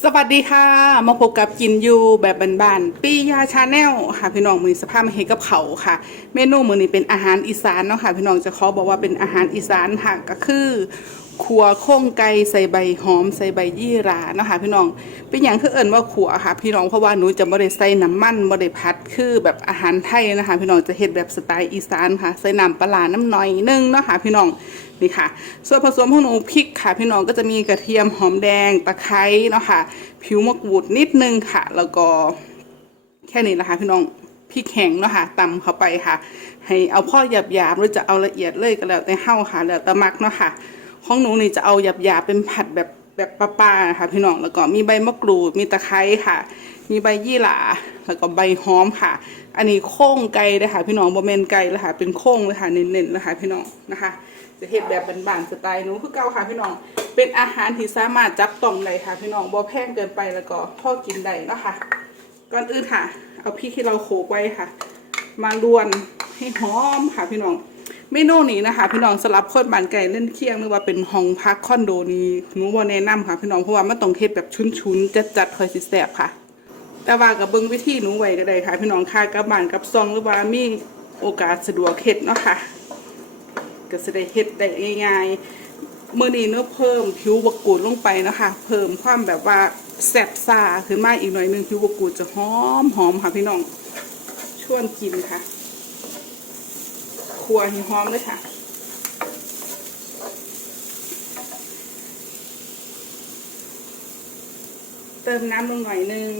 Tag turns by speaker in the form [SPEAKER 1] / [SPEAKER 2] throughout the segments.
[SPEAKER 1] สวัสดีค่ะ มาพบกับกินยูแบบบ้านๆปียาชาแนลค่ะพี่น้องมือสภาพมาเฮกับเขาค่ะ เมนูมือนี้เป็นอาหารอีสานเนาะค่ะพี่น้องจะขอบอกว่าเป็นอาหารอีสานค่ะก็คือ ขัวโค้งไก่ใส่ใบหอมใส่ใบยี่หรานะคะพี่น้องเป็นอย่างคือเอิญว่าขัวค่ะ พี่น้องเพราะว่าหนูจะไม่ได้ใส่น้ำมันไม่ได้พัดคือแบบอาหารไทยนะคะ พี่น้องจะเฮ็ดแบบสไตล์อีสานค่ะ ใส่น้ำปลาร้าน้ำน่อยนึงนะคะพี่น้องนี่ค่ะ ส่วนผสมของหนูพริกค่ะ พี่น้องก็จะมีกระเทียมหอมแดงตะไคร้เนาะค่ะผิวมะกรูดนิดนึงค่ะ แล้วก็แค่นี้นะคะพี่น้องพริกแห้งเนาะค่ะตำเข้าไปค่ะ ให้เอาพ่อหยาบๆหรือจะเอาละเอียดเลยก็แล้วแต่เฮาค่ะแล้วแต่มักเนาะค่ะ ของหนูนี่จะเอาหยาบหยาบๆเป็นผัดแบบแบบปลาๆนะคะพี่น้องแล้วก็มีใบมะกรูดมีตะไคร้ค่ะ มีใบยี่หร่าแล้วก็ใบหอมค่ะ อันนี้โค้งไก่เลยค่ะ พี่น้องบะเมนไก่เลยค่ะ เป็นโค้งเลยค่ะเน้นๆเลยค่ะพี่น้องนะคะ จะเฮ็ดแบบบานๆสไตล์หนูคือเก่าค่ะพี่น้องเป็นอาหารที่สามารถจับต้องได้ค่ะ พี่น้องบ่แพงเกินไปแล้วก็พอกินได้นะคะก่อนอื่นค่ะ เอาพริกที่เราโขลกไว้ค่ะ มาลวนให้หอมค่ะพี่น้อง เมนูนี้นะคะพี่น้องสลับคนบานไก่เล่นเคียงหรือว่าเป็นห้องพักคอนโดนี้หนูบ่แนะนำค่ะ พี่น้องเพราะว่ามันต้องเฮ็ดแบบชุนๆจัดๆคอยสิแซ่บค่ะ แต่ว่ากับเบิ่งวิธีหนูไว้ก็ได้ค่ะ พี่น้องค่ะกับบานกับซองหรือว่ามีโอกาสสะดวกเฮ็ดเนาะค่ะก็จะได้เฮ็ดได้ง่ายๆมื้อนี้เนื้อเพิ่มผิวบกกูดลงไปนะคะเพิ่มความแบบว่าแซ่บซ่าขึ้นมาอีกหน่อยนึงผิวบกูดจะหอมหอมค่ะพี่น้องชวนกินค่ะ ครัวให้หอมเลยค่ะเติมน้ำลงหน่อยหนึง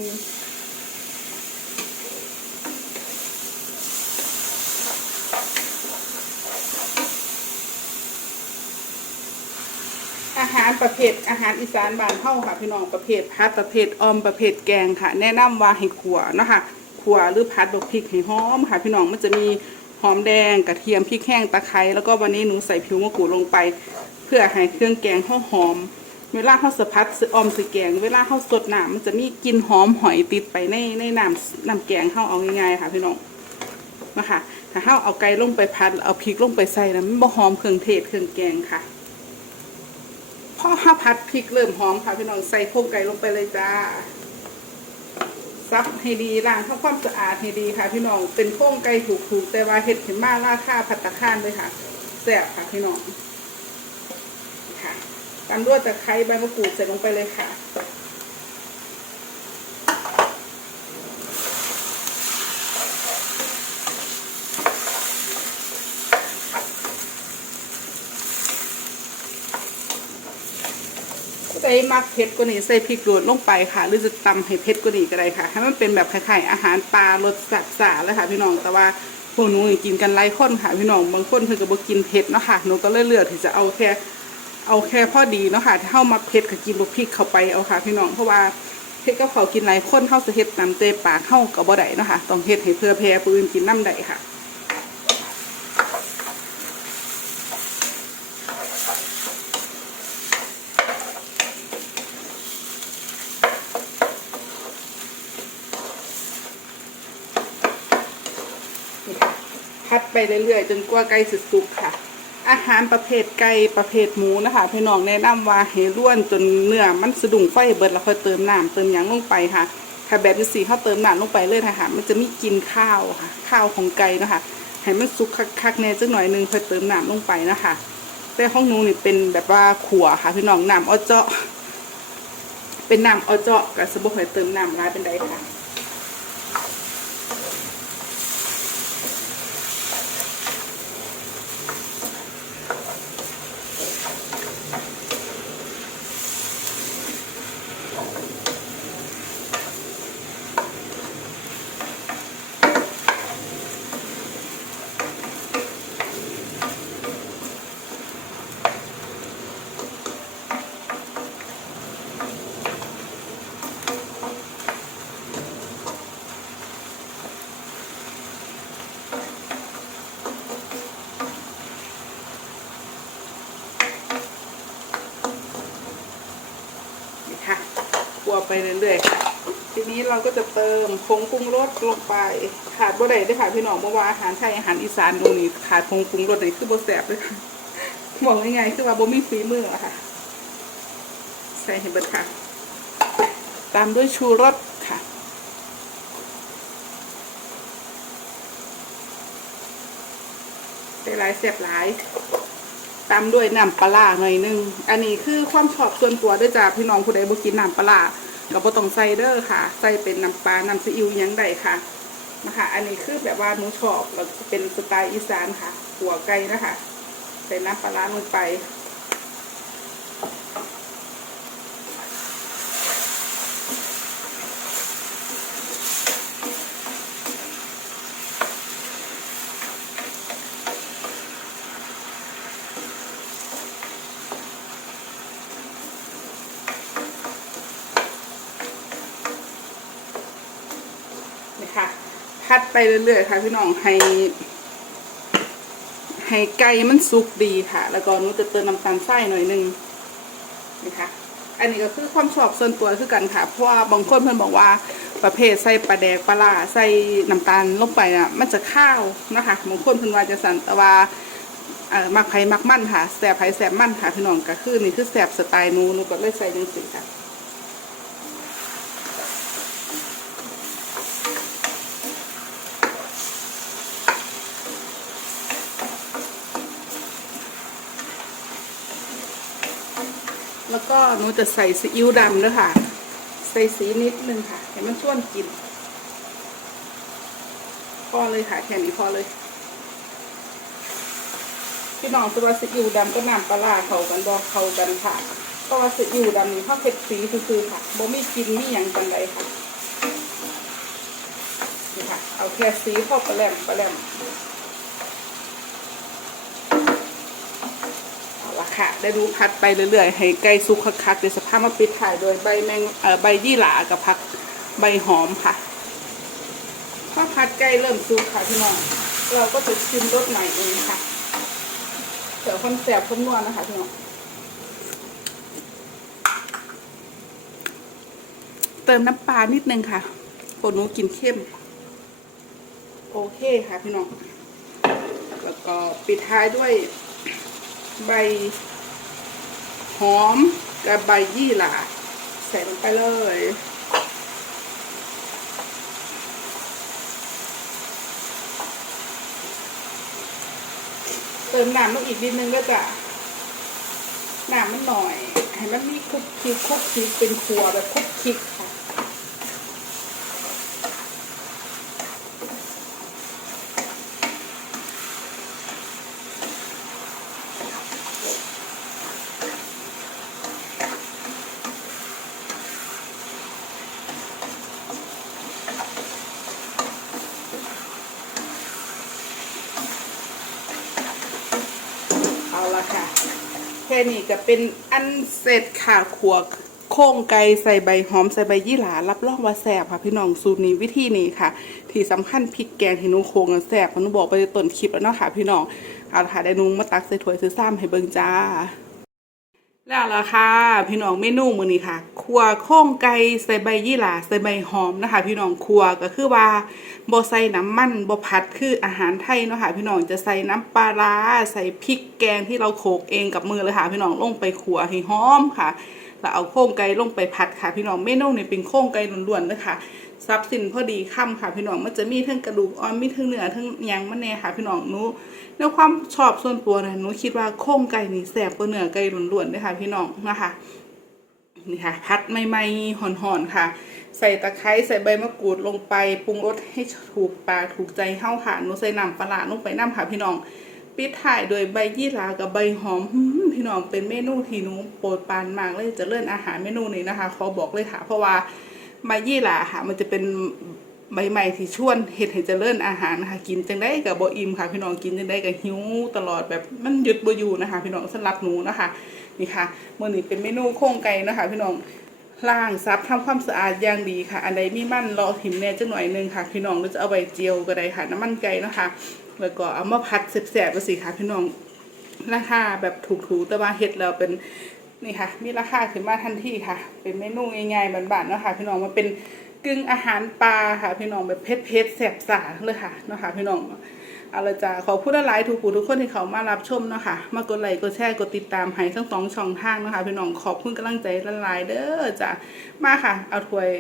[SPEAKER 1] อาหารประเภทอาหารอีสานบ้านเฮาค่ะ พี่น้องประเภทพัดประเภทออมประเภทแกงค่ะ แนะนำว่าให้ขัวเนาะค่ะขัวหรือพัดดอกพริกให้หอมค่ะ พี่น้องมันจะมี หอมแดงกระเทียมพริกแห้งตะไคร้แล้วก็วันนี้หนูใส่ผิวมะกรูดลงไป เพื่อให้เครื่องแกงเขาหอม เวลาเขาสะพัดออมใส่แกง เวลาเขาสดน้ำมันจะมีกลิ่นหอมหอยติดไปในในน้ำน้ำแกงเขาเอาง่ายๆค่ะพี่น้องนะคะถ้าเขาเอาไก่ลงไปพัดเอาพริกลงไปใส่นะมันบ่หอมเครื่องเทศเครื่องแกงค่ะพอข้าวผัดพริกเริ่มหอมค่ะพี่น้องใส่โครงไก่ลงไปเลยจ้า ซับให้ดีล้างทำความสะอาดให้ดีค่ะ พี่น้องเป็นโค้งไก่ถูกๆแต่ว่าเห็ดเห็นมาราค่าผัดตะข้านเลยค่ะแซ่บค่ะพี่น้องค่ะตามด้วยตะไคร้ใบมะกรูดใส่ลงไปเลยค่ะ มักเผ็ดกว่านี้ใส่พริกโรดลงไปค่ะ หรือจะตำให้เผ็ดกว่านี้ก็ได้ค่ะ ให้มันเป็นแบบคล้ายๆอาหารปลารสจัดสาเลยค่ะ พี่น้องแต่ว่าพวกหนูนี่กินกันไล่คนค่ะพี่น้องบางคนเพิ่นก็บ่กินเผ็ดเนาะค่ะหนูก็เลยเลือกที่จะเอาแค่เอาแค่พอดีเนาะค่ะถ้าเฮามักเผ็ดก็กินบ่พริกเข้าไปเอาค่ะ พี่น้องเพราะว่าเผ็ดกับเขากินหลายคนเฮาสิเฮ็ดตามใจปากเฮาก็บ่ได้เนาะค่ะต้องเฮ็ดให้เพื่อแผ่ผู้อื่นกินน้ำได้ค่ะ นี่ค่ะพัดไปเรื่อยๆ จนกว่าไก่สุสุกค่ะ อาหารประเภทไก่ประเภทหมูนะคะพี่น้องแนะนำว่าให้ร่วนจนเนื้อมันสะดุ้งไฟเบิดแล้วค่อยเติมน้ำเติมยังลงไปค่ะถ้าแบบที่สี่เขาเติมน้ำลงไปเลยนะคะมันจะมีกินข้าวค่ะ ข้าวของไก่นะคะให้มันสุกคักๆแน่จักหน่อยนึงค่อยเติมน้ำลงไปนะคะแต่ของนูนี่เป็นแบบว่าขัวค่ะพี่น้องน้ำเอเจาะ เป็นน้ำเอาเจาะกับสบู่หอยเติมน้ำร้ายเป็นไดค่ะ นี่ค่ะคั่ว ไปเรื่อยๆค่ะ ทีนี้เราก็จะเติมผงปรุงรสลงไปขาดบ่ได้เด้ค่ะพี่น้องเพราะว่าอาหารไทยอาหารอีสานตรงนี้ขาดผงปรุงรสนี่คือบ่แซ่บเลยค่ะบอกง่ายๆคือว่าบ่มีฝีมืออะค่ะ ใส่ให้เบิดค่ะ ตามด้วยชูรสค่ะใส่หลายเสียบหลายตามด้วยน้ำปลาร้าหน่อยนึง อันนี้คือความชอบส่วนตัวด้วยจ้าพี่น้องผู้ใดบ่กินน้ำปลา ร้าก็บ่ต้องใส่เด้อค่ะ ใส่เป็นน้ำปลา น้ำซีอิ๊วยังไดค่ะนะคะ อันนี้คือแบบว่าหนูชอบเราเป็นสไตล์อีสานค่ะ หัวไก่นะคะ ใส่น้ำปลาร้าลงไป นี่ค่ะ พัดไปเรื่อยๆค่ะพี่น้องให้ ให้ไก่มันสุกดีค่ะ แล้วก็นูจะเติมน้ำตาลทรายหน่อยนึงนี่ค่ะอันนี้ก็คือความชอบส่วนตัวคือกันค่ะ เพราะว่าบางคนเพิ่อนบอกว่าประเภทใส่ปลาแดกปลาลาใส่น้ำตาลลงไปอะมันจะข้าวนะคะบางคนเพิ่อนว่าจะสันแต่ว่าเอ่อมักไผ่มักมั่นค่ะแสบไผ่แสบมั่นค่ะพี่น้องก็คือนี่คือแสบสไตล์นูนูก็เลยใส่จังซี่ค่ะ แล้วก็หนูจะใส่ซีอิ๊วดำด้วยค่ะ ใส่สีนิดนึงค่ะให้มันช่วนกลินพอเลยค่ะแค่นี้พอเลย พี่น้องสว่าซีอิ๊วดำก็น้ำปลาเขากันบอกเขากันค่ะเพราะว่าซีอิ๊วดำนี่เขาเผ็ดสีคือค่ะบ่มีกลินมีหยังกันใดค่ะนี่ค่ะ เอาแค่สีพอปลาแหลมปลาแหลม เอาละ ค่ะ ได้ดูพัดไปเรื่อยๆ ให้ไก่สุกคักๆเดี๋ยวสภาพมาปิดถ่ายโดยใบแมงเอ่อใบยี่หร่ากับผักใบหอมค่ะพอพัดไก่เริ่มสุกค่ะพี่น้อง เราก็จะชิมรสใหม่เองค่ะเดี๋ยวคนแสบคนนวลนะคะพี่น้องเติมน้ำปลานิดนึงค่ะโปรดหนูกินเข้ม โอเคค่ะพี่น้อง แล้วก็ปิดท้ายด้วย ใบ หอมกับใบยี่หร่าใส่ลงไปเลยเติมน้ำลงอีกนิดนึงก็จะน้ำมันหน่อย ให้มันมีคลุกคลิกคลุกคลิกเป็นครัวแบบคลุกคลิกค่ะ เอาละค่ะ แค่นี้ก็เป็นอันเสร็จค่ะขวกโค้งไก่ใส่ใบหอมใส่ใบยี่หร่ารับรองว่าแซ่บค่ะพี่น้องสูตรนี้วิธีนี้ค่ะ ที่สำคัญพริกแกงที่นุ่งโค้งกันแซ่บมันบอกไปในต้นคลิปแล้วเนาะค่ะ พี่น้องเอาละค่ะได้นุ่งมาตักใส่ถ้วยซื้อซ้ำให้เบิ่งจ้า แล้วล่ะค่ะ พี่น้องเมนูมื้อนี้ค่ะครัวโค้งไก่ใส่ใบยี่หร่าใส่ใบหอมนะคะ พี่น้องครัวก็คือว่าบ่ใส่น้ำมันบ่ผัดคืออาหารไทยเนาะค่ะ พี่น้องจะใส่น้ำปลาร้าใส่พริกแกงที่เราโขกเองกับมือเลยค่ะ พี่น้องลงไปขัวให้หอมค่ะแล้วเอาโค้งไก่ลงไปผัดค่ะ พี่น้องเมนูนี่เป็นโค้งไก่ล้วนๆเลยค่ะ ซับสินพอดีค่ำค่ะพี่น้องมันจะมีทั้งกระดูกอ่อนมีทั้งเนื้อทั้งยังมันแน่ค่ะพี่น้องหนูในความชอบส่วนตัวนะหนูคิดว่าโค้งไก่นี่แซ่บกว่าเนื้อไก่ล้วนๆเลยค่ะพี่น้องนะคะนี่ค่ะพัดใหม่ๆห่อนๆค่ะ ใส่ตะไคร้ใส่ใบมะกรูดลงไปปรุงรสให้ถูกปากถูกใจเฮาค่ะหนูใส่น้ำปลาลงไปน้ำค่ะพี่น้องปิดถ่ายโดยใบยี่หร่ากับใบหอมพี่น้องเป็นเมนูที่หนูโปรดปรานมากเลยจะเลื่อนอาหารเมนูนี้นะคะขอบอกเลยค่ะเพราะว่า ใบยี่หร่าค่ะ มันจะเป็นใบใหม่ที่ชวนเห็ดให้เจริญอาหารนะคะกินจังได้กับบ่อิ่มค่ะ พี่น้องกินจังได้กับหิวตลอดแบบมันหยุดบ่อยู่นะคะ พี่น้องสำหรับหนูนะคะนี่ค่ะมื้อนี้เป็นเมนูโครงไก่นะคะ พี่น้องล้างซับทำความสะอาดอย่างดีค่ะ อันใดมีมันรอถิมแน่จังหน่อยหนึงค่ะ พี่น้องหรือจะเอาใบเจียวก็ได้ค่ะ น้ำมันไก่นะคะ แล้วก็เอามาพัดแสบๆไปสิค่ะ พี่น้องราคาแบบถูกๆแต่ว่าเฮ็ดแล้วเป็น นี่ค่ะ มีราคาขึ้นมาทันทีค่ะ เป็นเมนูง่ายๆบานๆเนาะค่ะ พี่น้องมันเป็นกึ่งอาหารปลาค่ะ พี่น้องแบบเผ็ดๆแสบสาเลยค่ะเนาะค่ะ พี่น้องเอาละจ้าขอพูดหลายๆทุกผู้ทุกคนที่เขามารับชมเนาะค่ะ มากดไลค์กดแชร์กดติดตามให้ทั้งสองช่องทางเนาะคะพี่น้องขอบคุณกำลังใจหลายเด้อจ้ามาค่ะ เอาถ้วย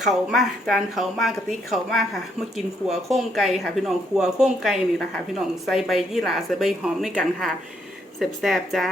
[SPEAKER 1] เขามาจานเขามากระติกเขามาค่ะมากินขัวโค้งไก่ค่ะ พี่น้องขัวโค้งไก่นี่นะคะพี่น้องใส่ใบยี่หร่าใส่ใบหอมด้วยกันค่ะแซ่บๆจ้า